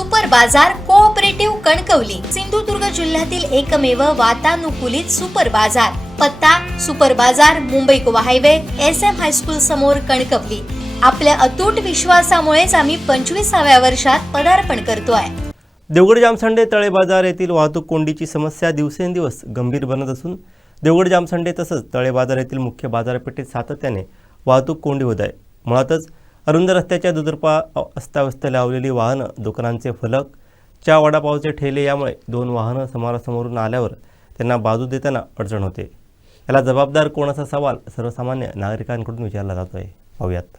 Super बाजार cooperative Kankavli, Sindhudurg जिल्ह्यातील एकमेव वातानुकूलित सुपर बाजार। पत्ता सुपर बाजार, Mumbai Goa highway, SM high school समोर, कणकवली। आपल्या अतूट विश्वासामुळेच आम्ही 25व्या वर्षात पदार्पण करतोय। देवगड जामसंडे तळे बाजार येथील वाहतूक कोंडीची समस्या दिवसेंदिवस गंभीर बनत असून देवगड जामसंडे तसंच तळे बाजार येथील मुख्य बाजारपेठेत सातत्याने वाहतूक कोंडी होत आहे। मुळातच अरुंद रस्त्याच्या दुतर्फा अस्ताव्यस्त लावलेली वाहनं, दुकानांचे फलक, चहा वडापावचे ठेले यामुळे दोन वाहनं समोरासमोरून आल्यावर त्यांना बाजू देताना अडचण होते। याला जबाबदार कोण असा सवाल सर्वसामान्य नागरिकांकडून विचारला जातोय। पाहूयात।